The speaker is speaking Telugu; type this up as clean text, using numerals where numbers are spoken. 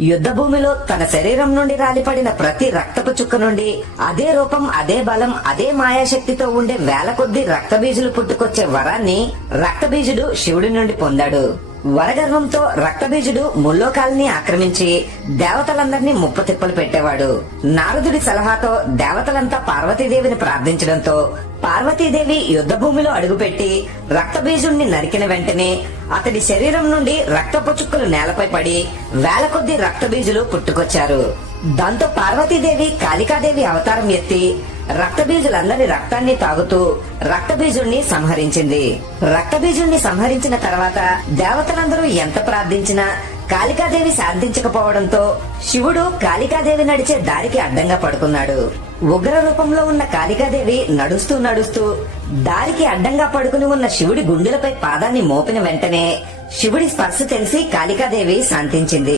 యుద్ధ భూమిలో తన శరీరం నుండి రాలిపడిన ప్రతి రక్తపు చుక్క నుండి అదే రూపం, అదే బలం, అదే మాయాశక్తితో ఉండే వేల కొద్ది రక్తబీజులు పుట్టుకొచ్చే వరాన్ని రక్తబీజుడు శివుడి నుండి పొందాడు. వరగర్వంతో రక్తబీజుడు ముల్లోకాల్ని ఆక్రమించి దేవతలందరినీ ముప్పతిప్పలు పెట్టేవాడు. నారదుడి సలహాతో దేవతలంతా పార్వతీదేవిని ప్రార్థించడంతో పార్వతీదేవి యుద్ధ భూమిలో అడుగుపెట్టి రక్తబీజుణ్ణి నరికిన వెంటనే అతడి శరీరం నుండి రక్తపు చుక్కలు నేలపై పడి వేల కొద్ది రక్తబీజులు పుట్టుకొచ్చారు. దాంతో పార్వతీదేవి కాళికాదేవి అవతారం ఎత్తి రక్తబీజులందరి రక్తాన్ని తాగుతూ రక్తబీజుణ్ణి సంహరించింది. రక్తబీజుణ్ణి సంహరించిన తర్వాత దేవతలందరూ ఎంత ప్రార్థించినా కాళికాదేవి శాంతించకపోవడంతో శివుడు కాళికాదేవి నడిచే దారికి అడ్డంగా పడుకున్నాడు. ఉగ్ర రూపంలో ఉన్న కాళికాదేవి నడుస్తూ నడుస్తూ దారికి అడ్డంగా పడుకుని ఉన్న శివుడి గుండెలపై పాదాన్ని మోపిన వెంటనే శివుడి స్పర్శ తెలిసి కాళికాదేవి శాంతించింది.